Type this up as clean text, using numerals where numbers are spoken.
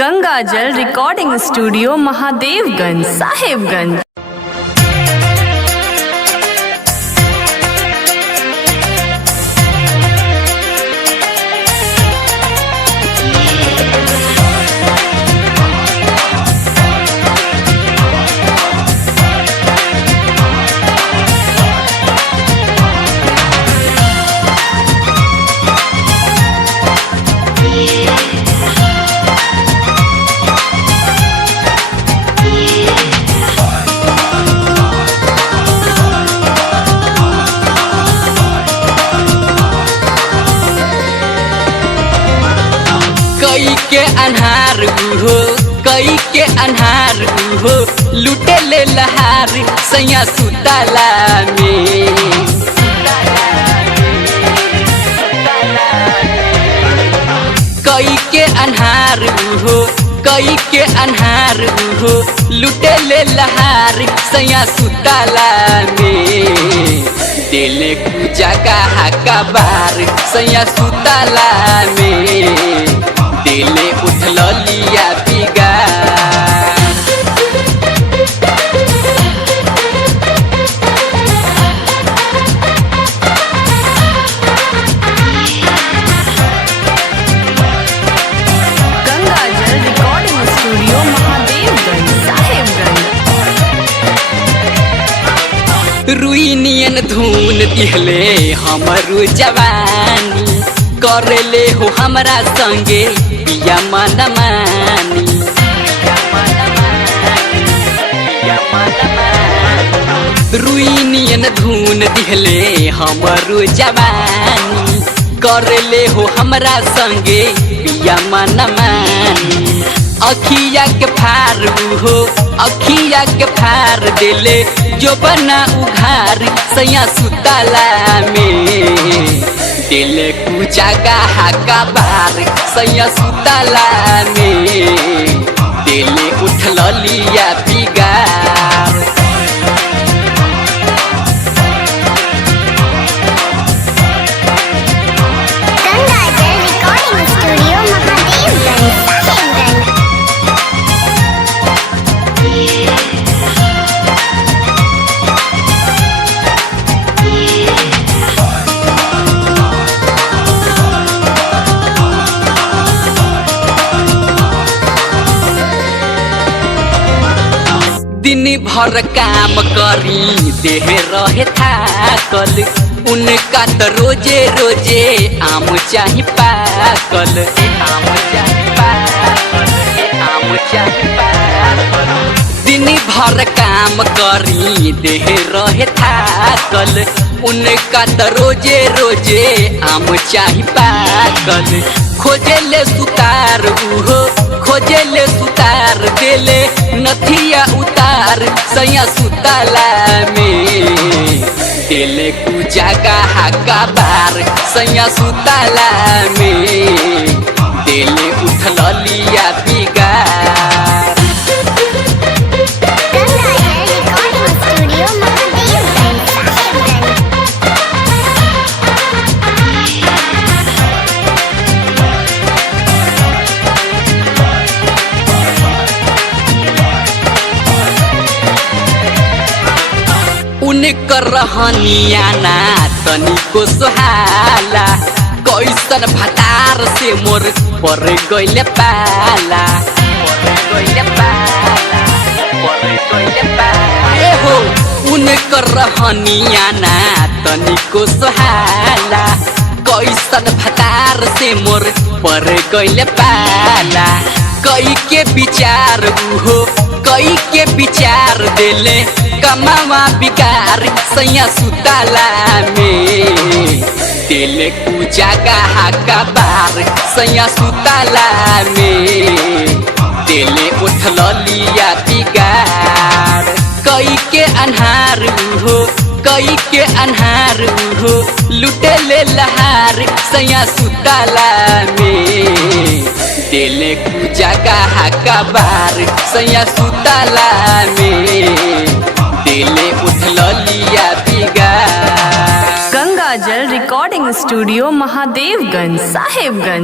गंगाजल recording studio Mahadevganj Sahebganj. कई के अन्हार हो कई के अन्हार हो लुटे ले लहार सैया सुताला में। कई के अन्हार हो कई के अन्हार हो लुटे ले लहार सैया सुताला में। दिले पूजा का बार सैया सुताला में। दिले उठल लिया बिगा गंगाजल रिकॉर्डिंग स्टूडियो महादेवगंज साहेबगंज। रुई नियन धुन दिहले हमरू जवानी करले हो हमरा संगे पिया मनमानी। रुई नियन धुन दिहले हमरू जवानी करले हो हमरा संगे पिया मनमानी। अखिया के फार हो अखिया के फार दिले जो बना उघार सैया सुताला में। दिले पूजा का बार सैया सुताला में। दिले उठल लिया बिगार गंगाजल रिकॉर्डिंग स्टूडियो महादेवगंज साहेबगंज। दिन भर काम करी देह रहे थाकल। उनका तो रोजे रोजे आम चाही पाकल। आम चाही पाकल आम चाही पाकल। दिन भर काम करी देह रहे थाकल। उनका तो रोजे रोजे आम चाही पाकल। खोजे ले सुतार उहो खोजे ले सुतार देले नथिया उतार सैया सुताला में। दिले पूजा का बार सैया सुताला में। दिले उठल लिया बिगार गंगाजल रिकॉर्डिंग स्टूडियो महादेवगंज साहेबगंज। उनकर रहनिया ना तनिको सुहाला। कैसन भतार से मोर पर गइले पाला। ए हो उनकर रहनिया ना तनिको सुहाला। कैसन भतार से मोर पर गइले पाला। कई के विचार हो कई के विचार दिले कमावा बिकार सैया सुताला में। दिले पूजा का बार सैया सुताला में। दिले उठल लिया बिगार कई के अन्हार हो कई के अन्हार हो लुटे ले लहार सैया सुताला में। दिले पूजा का बार सैया सुताला में। दिले उठल लिया बिगार गंगाजल रिकॉर्डिंग स्टूडियो महादेवगंज साहेबगंज।